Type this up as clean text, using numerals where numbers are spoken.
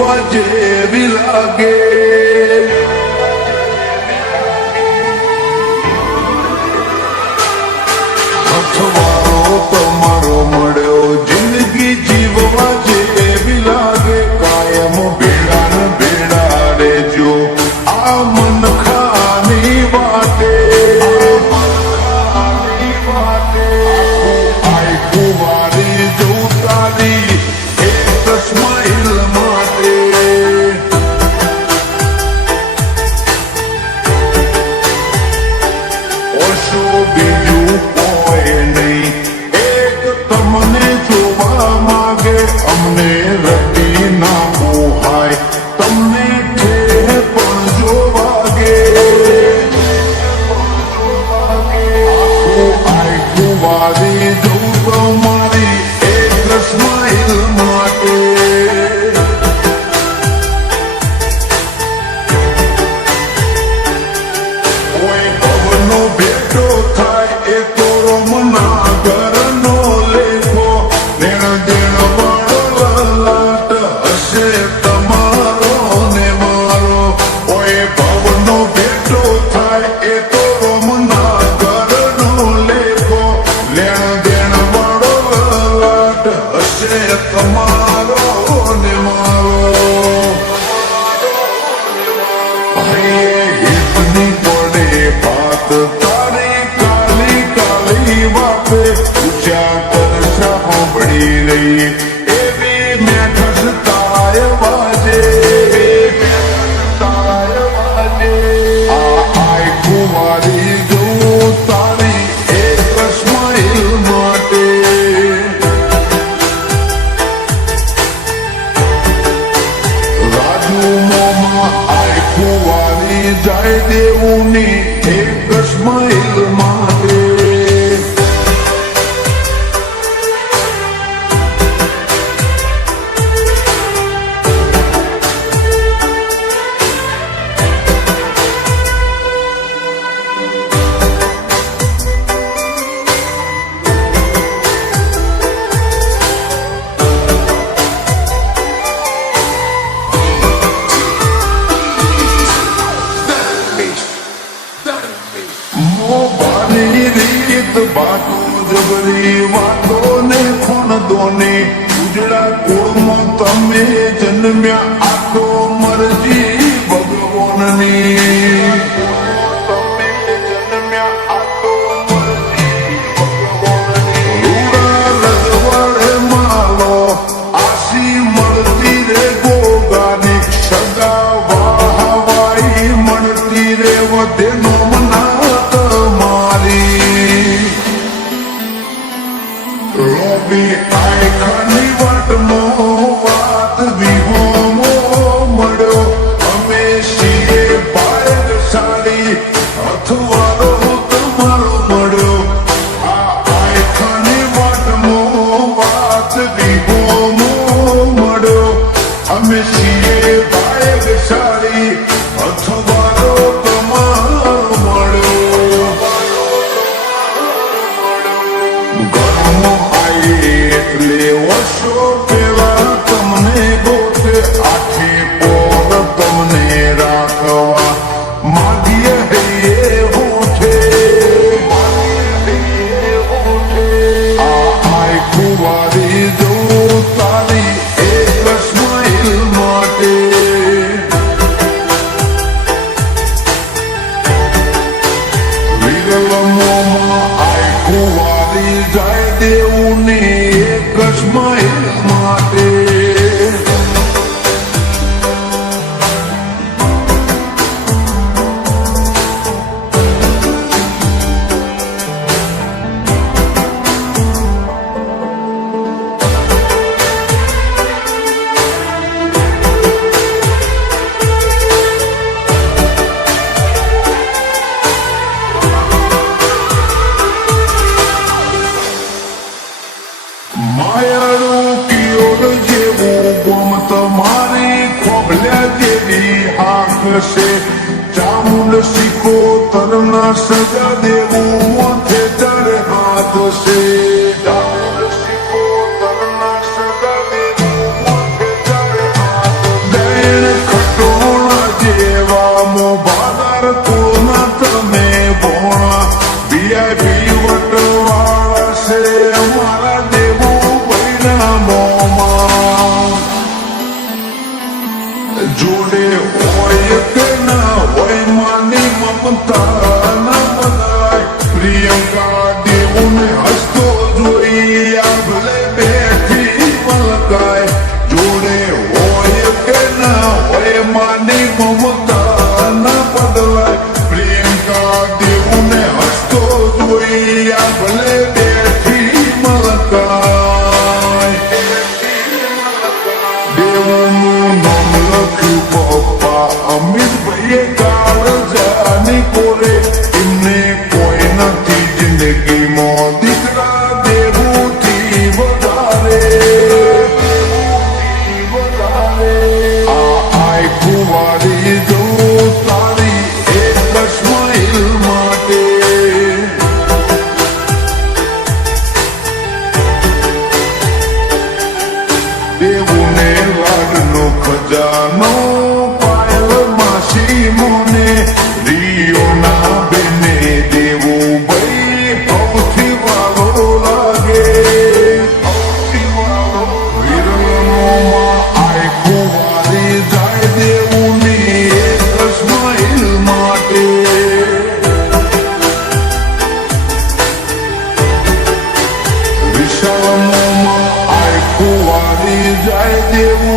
જીવવા જેવી લાગે. અથવારો તમારો મળ્યો જિંદગી જીવવા જેવી લાગે. કાયમ ભેડા ને ભેડા રેજો આ મન ખાની વાટે. આઈ કુવારી જવું તારી એક સ્માઈલ માટે. ઓછો બીજું કોઈ નહીં, એક તમને જોવા માગે. અમને રટી ના મોહાય, તમને ઠેર પણ જોવાગે. આઈ કુવારી જવું તમારી એક સ્માઈલ માટે. કોઈ ભવનો ભેટો થાય એ તો રમના ઘરનો લેખો. દેણ દેણ વાળો લાટ હશે તમારો ને મારો. કોઈ ભવનો ભેટો થાય એ તો રમના ઘરનો લેખો. લેણ દેણ વાળો લાટ હશે તમારો ને મારો. હિતની પડે વાત તારી કાલી કાલી વાપે. ઊંચા કરશા સાંભળી રહી એવી મેઠસ તાય વાજે. આ આઈ કુવારી જવું તારી એક સ્માઈલ માટે. રાજુ મોમાં આઈ કુવારી જાય દેવુની એક સ્માઈલ માટે. મોબાની રીત બાતો જબરી વાતો ને ખૂન દોને. ઉજળા કુળમાં તમે જન્મ્યા આ તો મરજી ભગવાનની. તમે જન્મ્યા આ તો મરજી ભગવાનની. રૂડા રજવાડે માલો આસી મળતી રે ગોગાની. સગા વાહવાઈ મળતી રે વધે નો મના તમારી. રોબી આઈ ખાની વાટનો વાત વિહોમો મળ્યો. અમે છીએ ભાગ્યશાળી, અથવારો તમારો મળ્યો. આ આઈ ખાની વાટનો વાત વિહોમો મળ્યો. અમે છીએ ભાગ્યશાળી, અથવારો તમારો મળ્યો. ઘરમાં આઈ એટલે વર્ષો પેલા તમને ગોતે. આખે પોર તમને રાખવા માગીએ હૈયે હોઠે. આ આઈ કુવારી જવું તારી એક સ્માઈલ માટે. વિરલમોમાં આઈ કુવારી જાય દેવુની એક સ્માઈલ માટે. માયાળું કિયોડ જેવું ગોમ તમારી ખોભલ્યા જેવી આંખ છે. ચામુંડ શીખો તરના સજા દેવું મોથે ચડે હાથ છે. ચામુંડ શીખો તરના સજા દેવું મોથે ચડે હાથ છે. જોડે હોય કે ના હોય માની મમતા ના બધાય પ્રિયંકા દેવુને હસતો જોઈ આભલે બેઠી મલકાય જોડે હોય કે ના હોય માની મમતા ના બદલાય પ્રિયંકા દેવુને હસતો જોઈ આભલે બેઠી મલકાય દેવનું નામ લખ્યું પપ્પા અમિતભાઈએ કાળજાની કોરે એમને કોઈ નથી જિંદગીમાં દીકરા દેવુથી વધારે આ આય કુંવારી જો તારી એક સ્માઈલ માટે દેવુને લાડનો ખજાનો પાયલ માસી મોને રિયોના બેને દેવું ભાઈ સૌથી વાલો લાગે વિરલોમાં આય કુંવારી જાય દેવુની એક સ્માઈલ માટે વિશાળમાં આય કુંવારી જાય દેવું